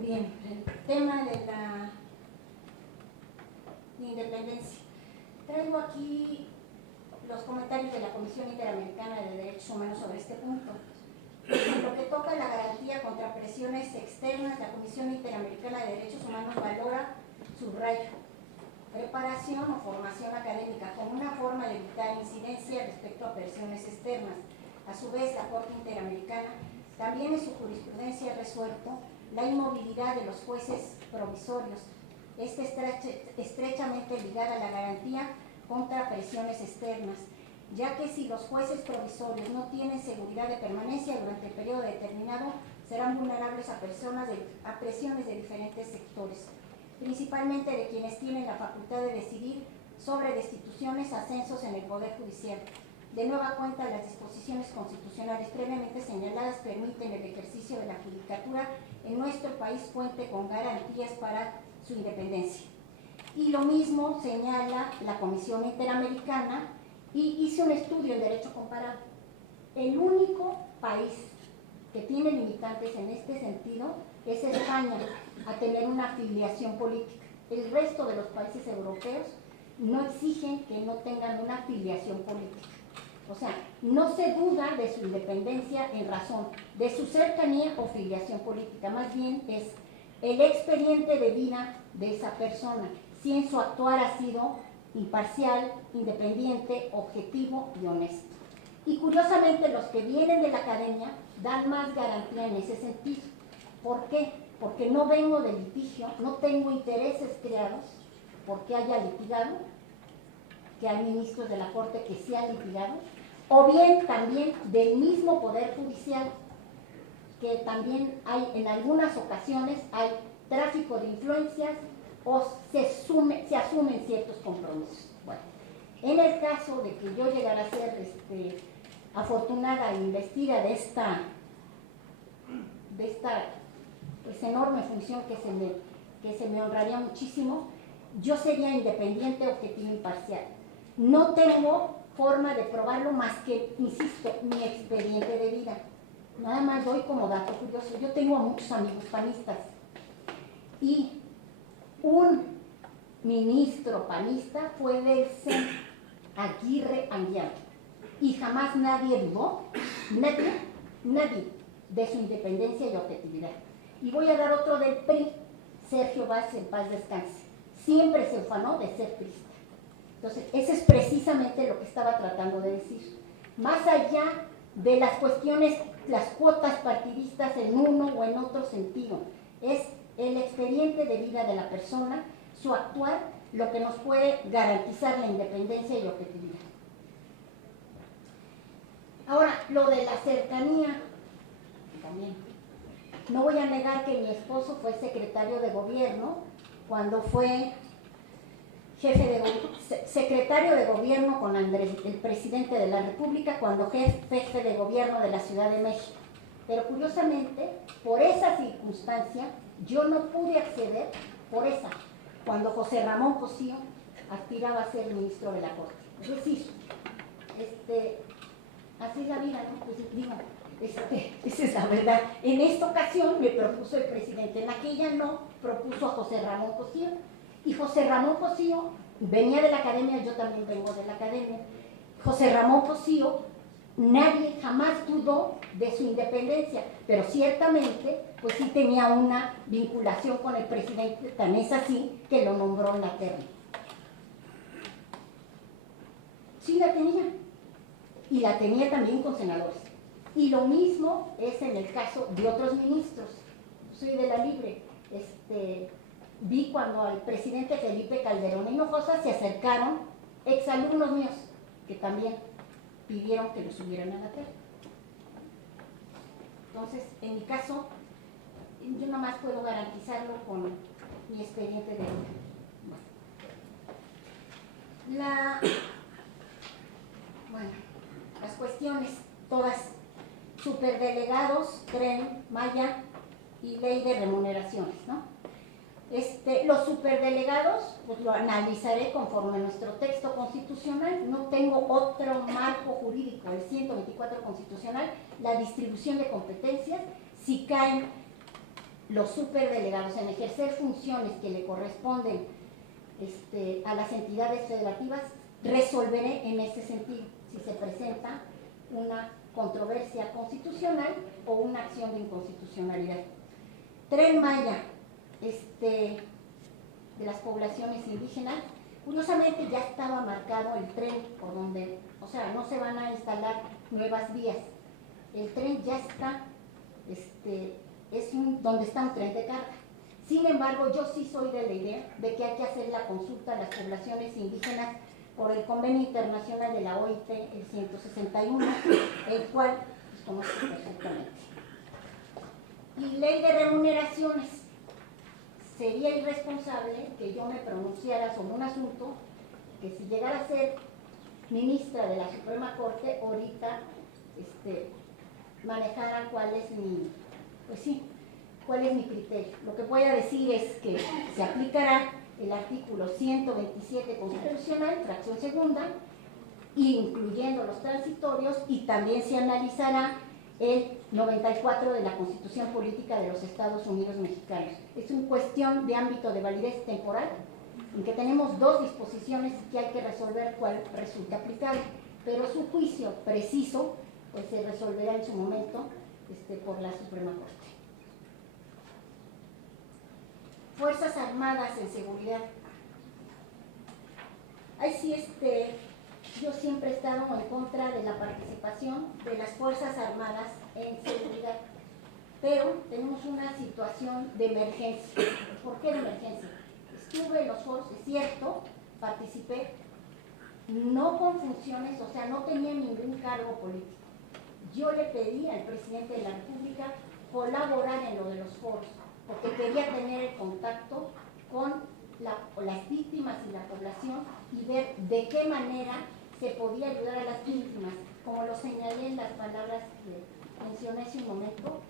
Bien, el tema de la independencia. Traigo aquí los comentarios de la Comisión Interamericana de Derechos Humanos sobre este punto. En lo que toca a la garantía contra presiones externas, la Comisión Interamericana de Derechos Humanos valora, subrayo, preparación o formación académica como una forma de evitar incidencia respecto a presiones externas. A su vez, la Corte Interamericana también en su jurisprudencia ha resuelto la inmovilidad de los jueces provisorios, estrechamente ligada a la garantía contra presiones externas, ya que si los jueces provisorios no tienen seguridad de permanencia durante el periodo determinado, serán vulnerables a presiones de diferentes sectores, principalmente de quienes tienen la facultad de decidir sobre destituciones, ascensos en el Poder Judicial. De nueva cuenta, las disposiciones constitucionales previamente señaladas permiten el ejercicio de la judicatura en nuestro país cuente con garantías para su independencia. Y lo mismo señala la Comisión Interamericana, y hice un estudio en Derecho Comparado. El único país que tiene limitantes en este sentido es España, a tener una afiliación política. El resto de los países europeos no exigen que no tengan una afiliación política. O sea, no se duda de su independencia en razón de su cercanía o filiación política, más bien es el expediente de vida de esa persona, si en su actuar ha sido imparcial, independiente, objetivo y honesto. Y curiosamente los que vienen de la academia dan más garantía en ese sentido. ¿Por qué? Porque no vengo de litigio, no tengo intereses creados porque haya litigado, que hay ministros de la Corte que sí han litigado, o bien también del mismo Poder Judicial, que también hay, en algunas ocasiones, hay tráfico de influencias o se asumen ciertos compromisos. Bueno, en el caso de que yo llegara a ser afortunada e investida de esta pues, enorme función que se me honraría muchísimo, yo sería independiente, objetivo, imparcial. No tengo forma de probarlo más que, insisto, mi expediente de vida. Nada más doy como dato curioso. Yo tengo a muchos amigos panistas y un ministro panista fue del CEN, Aguirre Anguiano, y jamás nadie dudó, nadie, de su independencia y objetividad. Y voy a dar otro del PRI, Sergio Vaz, en paz descanse. Siempre se ufanó de ser priista. Entonces, eso es precisamente lo que estaba tratando de decir. Más allá de las cuestiones, las cuotas partidistas en uno o en otro sentido, es el expediente de vida de la persona, su actuar, lo que nos puede garantizar la independencia y objetividad. Ahora, lo de la cercanía, también. No voy a negar que mi esposo fue secretario de gobierno cuando fue secretario de gobierno con Andrés, el presidente de la República, cuando jefe de gobierno de la Ciudad de México. Pero curiosamente, por esa circunstancia, yo no pude acceder cuando José Ramón Cosío aspiraba a ser ministro de la Corte. Es decir, así es la vida, ¿no? Pues digo, esa es la verdad. En esta ocasión me propuso el presidente, en aquella no, propuso a José Ramón Cosío. Y José Ramón Cosío venía de la academia, yo también vengo de la academia. José Ramón Cosío, nadie jamás dudó de su independencia, pero ciertamente, pues sí tenía una vinculación con el presidente, tan es así que lo nombró en la terna. Sí la tenía, y la tenía también con senadores. Y lo mismo es en el caso de otros ministros. Soy de la Libre. Vi cuando al presidente Felipe Calderón Hinojosa se acercaron exalumnos míos que también pidieron que lo subieran a la terna. Entonces, en mi caso, yo nada más puedo garantizarlo con mi expediente de vida. Bueno, las cuestiones, todas, superdelegados, Tren Maya y ley de remuneraciones, ¿no? Los superdelegados, pues lo analizaré conforme a nuestro texto constitucional. No tengo otro marco jurídico, el 124 constitucional, la distribución de competencias, si caen los superdelegados en ejercer funciones que le corresponden a las entidades federativas, resolveré en ese sentido, si se presenta una controversia constitucional o una acción de inconstitucionalidad. Tren Maya, de las poblaciones indígenas, curiosamente ya estaba marcado el tren por donde, o sea, no se van a instalar nuevas vías. El tren ya está, donde está un tren de carga. Sin embargo, yo sí soy de la idea de que hay que hacer la consulta a las poblaciones indígenas por el Convenio Internacional de la OIT, el 161, el cual pues, conozco perfectamente. Y ley de remuneraciones. Sería irresponsable que yo me pronunciara sobre un asunto que si llegara a ser ministra de la Suprema Corte, ahorita manejara cuál es mi criterio. Lo que voy a decir es que se aplicará el artículo 127 constitucional, fracción segunda, incluyendo los transitorios, y también se analizará el 94 de la Constitución Política de los Estados Unidos Mexicanos. Es una cuestión de ámbito de validez temporal, en que tenemos dos disposiciones que hay que resolver cuál resulta aplicable, pero su juicio preciso pues, se resolverá en su momento por la Suprema Corte. Fuerzas Armadas en seguridad. Ahí sí, yo siempre he estado en contra de la participación de las Fuerzas Armadas en seguridad, pero tenemos una situación de emergencia. ¿Por qué de emergencia? Estuve en los foros, es cierto, participé, no con funciones, o sea, no tenía ningún cargo político. Yo le pedí al presidente de la República colaborar en lo de los foros, porque quería tener el contacto con las víctimas y la población y ver de qué manera se podía ayudar a las víctimas. Como lo señalé en las palabras que mencioné hace un momento,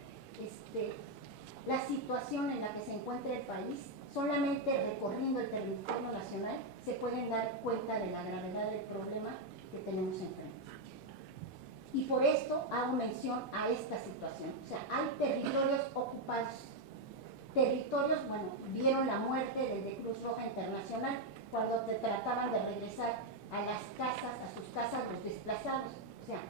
la situación en la que se encuentra el país, solamente recorriendo el territorio nacional se pueden dar cuenta de la gravedad del problema que tenemos enfrente. Y por esto hago mención a esta situación. O sea, hay territorios ocupados. Territorios, bueno, vieron la muerte desde Cruz Roja Internacional cuando trataban de regresar a las casas, a sus casas los desplazados. O sea,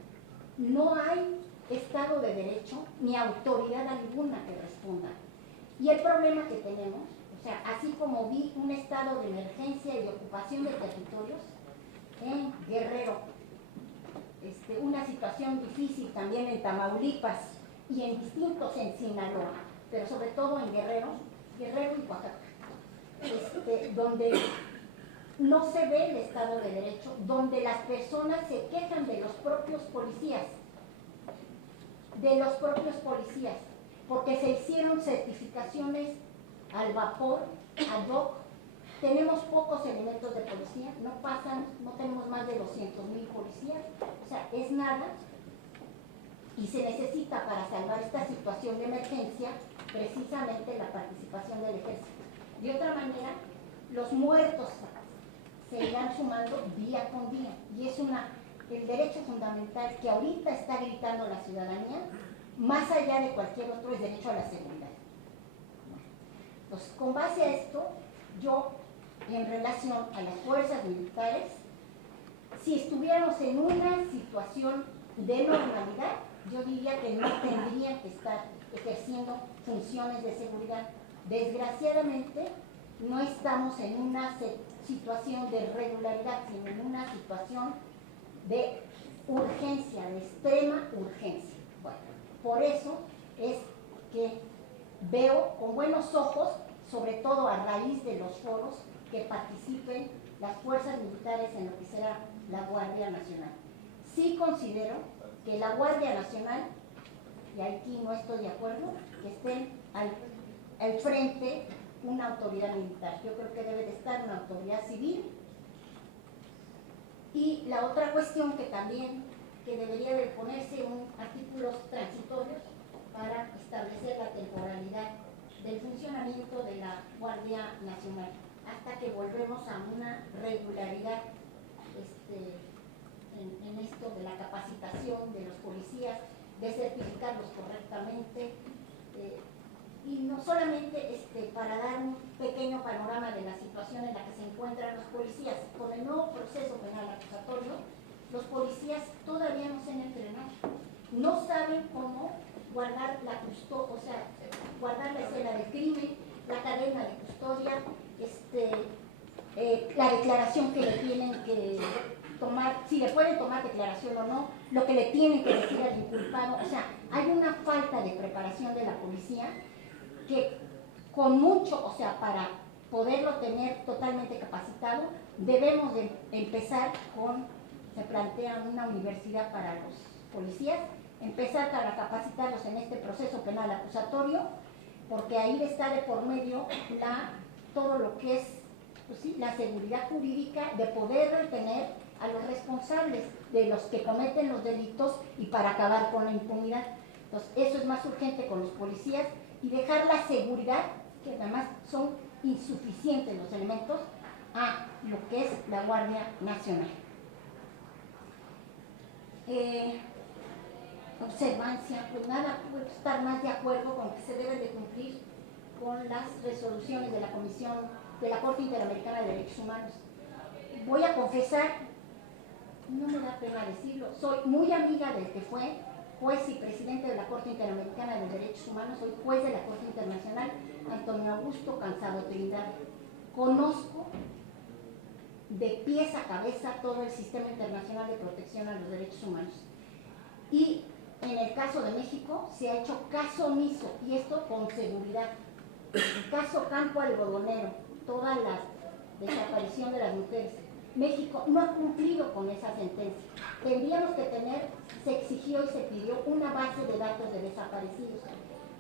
no hay Estado de Derecho ni autoridad alguna que responda. Y el problema que tenemos, o sea, así como vi un estado de emergencia y de ocupación de territorios en Guerrero, una situación difícil también en Tamaulipas y en distintos en Sinaloa, pero sobre todo en Guerrero y Oaxaca, donde no se ve el Estado de Derecho, donde las personas se quejan de los propios policías, porque se hicieron certificaciones al vapor, ad hoc. Tenemos pocos elementos de policía, no tenemos más de 200,000 policías, o sea, es nada, y se necesita para salvar esta situación de emergencia precisamente la participación del ejército. De otra manera, los muertos se irán sumando día con día, y es el derecho fundamental que ahorita está gritando la ciudadanía, más allá de cualquier otro, es derecho a la seguridad. Entonces, con base a esto, yo, en relación a las fuerzas militares, si estuviéramos en una situación de normalidad, yo diría que no tendrían que estar ejerciendo funciones de seguridad. Desgraciadamente, no estamos en una situación de regularidad, sino en una situación de urgencia, de extrema urgencia. Bueno, por eso es que veo con buenos ojos, sobre todo a raíz de los foros, que participen las fuerzas militares en lo que será la Guardia Nacional. Sí considero que la Guardia Nacional, y aquí no estoy de acuerdo, que estén al frente una autoridad militar. Yo creo que debe de estar una autoridad civil. Y la otra cuestión que también debería de ponerse artículos transitorios para establecer la temporalidad del funcionamiento de la Guardia Nacional, hasta que volvemos a una regularidad en esto de la capacitación de los policías, de certificarlos correctamente, Y no solamente para dar un pequeño panorama de la situación en la que se encuentran los policías, con el nuevo proceso penal acusatorio, los policías todavía no se han entrenado, no saben cómo guardar la custodia, o sea, guardar la escena del crimen, la cadena de custodia, la declaración que le tienen que tomar, si le pueden tomar declaración o no, lo que le tienen que decir al inculpado. O sea, hay una falta de preparación de la policía que con mucho, o sea, para poderlo tener totalmente capacitado, debemos de empezar con, se plantea una universidad para los policías, empezar para capacitarlos en este proceso penal acusatorio, porque ahí está de por medio todo lo que es, pues sí, la seguridad jurídica de poder retener a los responsables de los que cometen los delitos y para acabar con la impunidad. Entonces, eso es más urgente con los policías y dejar la seguridad, que además son insuficientes los elementos, a lo que es la Guardia Nacional. Observancia, pues nada, puedo estar más de acuerdo con que se deben de cumplir con las resoluciones de la Comisión de la Corte Interamericana de Derechos Humanos. Voy a confesar, no me da pena decirlo, soy muy amiga del que fue juez y presidente de la Corte Interamericana de Derechos Humanos, soy juez de la Corte Internacional, Antonio Augusto Cansado Trindade. Conozco de pies a cabeza todo el sistema internacional de protección a los derechos humanos. Y en el caso de México se ha hecho caso omiso, y esto con seguridad. El caso Campo Algodonero, toda la desaparición de las mujeres. México no ha cumplido con esa sentencia. Tendríamos que tener, se exigió y se pidió una base de datos de desaparecidos.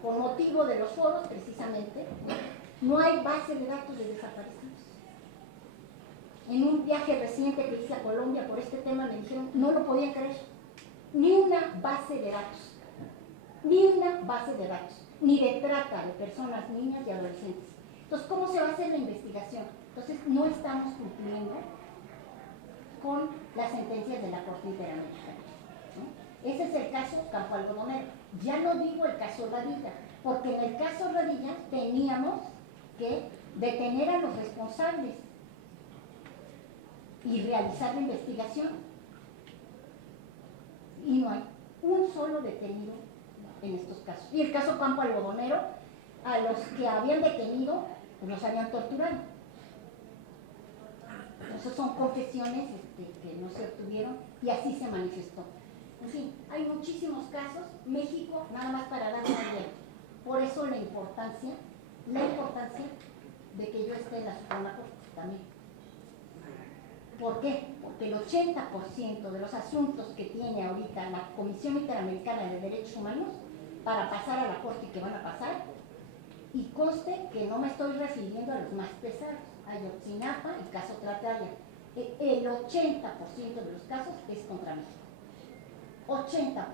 Con motivo de los foros, precisamente, no hay base de datos de desaparecidos. En un viaje reciente que hice a Colombia por este tema me dijeron, no lo podían creer, ni una base de datos, ni una base de datos, ni de trata de personas, niñas y adolescentes. Entonces, ¿cómo se va a hacer la investigación? Entonces, no estamos cumpliendo con las sentencias de la Corte Interamericana, ¿no? Ese es el caso Campo Algodonero. Ya no digo el caso Radilla, porque en el caso Radilla teníamos que detener a los responsables y realizar la investigación. Y no hay un solo detenido en estos casos. Y el caso Campo Algodonero, a los que habían detenido, pues los habían torturado. Entonces son confesiones que no se obtuvieron y así se manifestó. En fin, hay muchísimos casos. México, nada más para dar una idea. Por eso la importancia de que yo esté en la Suprema Corte también. ¿Por qué? Porque el 80% de los asuntos que tiene ahorita la Comisión Interamericana de Derechos Humanos para pasar a la Corte y que van a pasar, y conste que no me estoy refiriendo a los más pesados, Ayotzinapa y caso Trataria. El 80% de los casos es contra México. 80%.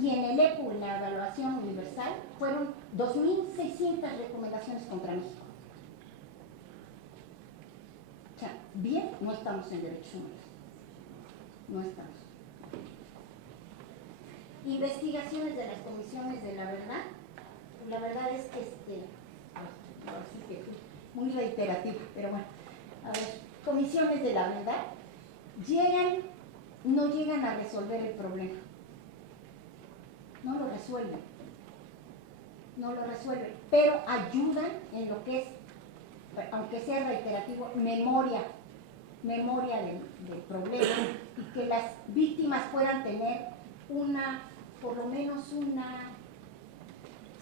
Y en el EPU, en la evaluación universal, fueron 2.600 recomendaciones contra México. O sea, bien, no estamos en derechos humanos. No estamos. Investigaciones de las comisiones de la verdad. La verdad es que así que muy reiterativa, pero bueno. A ver, comisiones de la verdad no llegan a resolver el problema. No lo resuelven. No lo resuelven, pero ayudan en lo que es, aunque sea reiterativo, memoria del problema, y que las víctimas puedan tener por lo menos una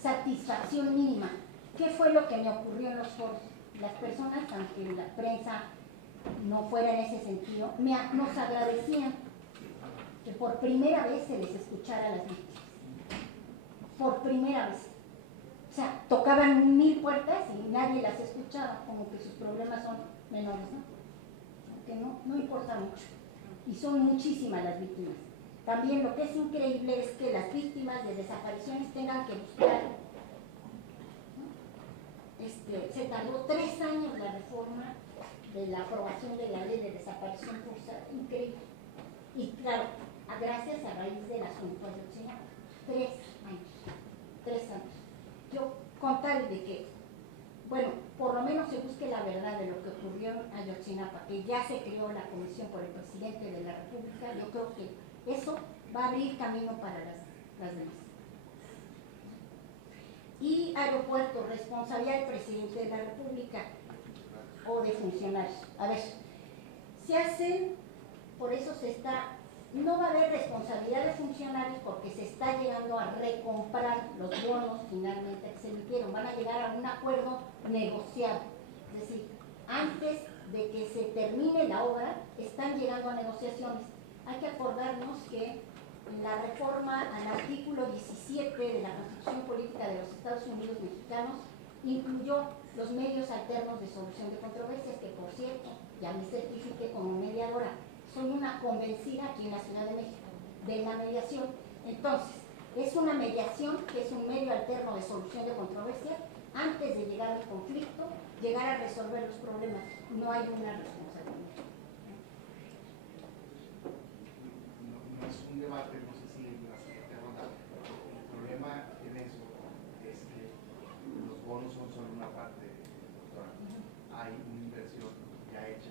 satisfacción mínima. ¿Qué fue lo que me ocurrió en los foros? Las personas, aunque la prensa no fuera en ese sentido, nos agradecían que por primera vez se les escuchara a las víctimas. Por primera vez. O sea, tocaban 1000 puertas y nadie las escuchaba, como que sus problemas son menores, ¿no? Aunque no importa mucho. Y son muchísimas las víctimas. También lo que es increíble es que las víctimas de desapariciones tengan que buscar, ¿no? Se tardó 3 años la reforma de la aprobación de la ley de desaparición forzada, increíble. Y claro, gracias a raíz del asunto de Ayotzinapa, 3 años. tal de que, bueno, por lo menos se busque la verdad de lo que ocurrió en Ayotzinapa, que ya se creó la comisión por el presidente de la República, yo creo que eso va a abrir camino para las demás. Y aeropuerto, responsabilidad del presidente de la República o de funcionarios. A ver, se hacen, por eso se está, no va a haber responsabilidad de funcionarios porque se está llegando a recomprar los bonos finalmente que se emitieron, van a llegar a un acuerdo negociado, es decir, antes de que se termine la obra, están llegando a negociaciones. Hay que acordarnos que la reforma al artículo 17 de la Constitución Política de los Estados Unidos Mexicanos incluyó los medios alternos de solución de controversias, que por cierto, ya me certifiqué como mediadora. Soy una convencida aquí en la Ciudad de México de la mediación. Entonces, es una mediación que es un medio alterno de solución de controversias antes de llegar al conflicto, llegar a resolver los problemas. No hay una responsabilidad. No es un debate, no sé si en la siguiente ronda, pero el problema en eso es que los bonos son solo una parte, doctora. Hay una inversión ya hecha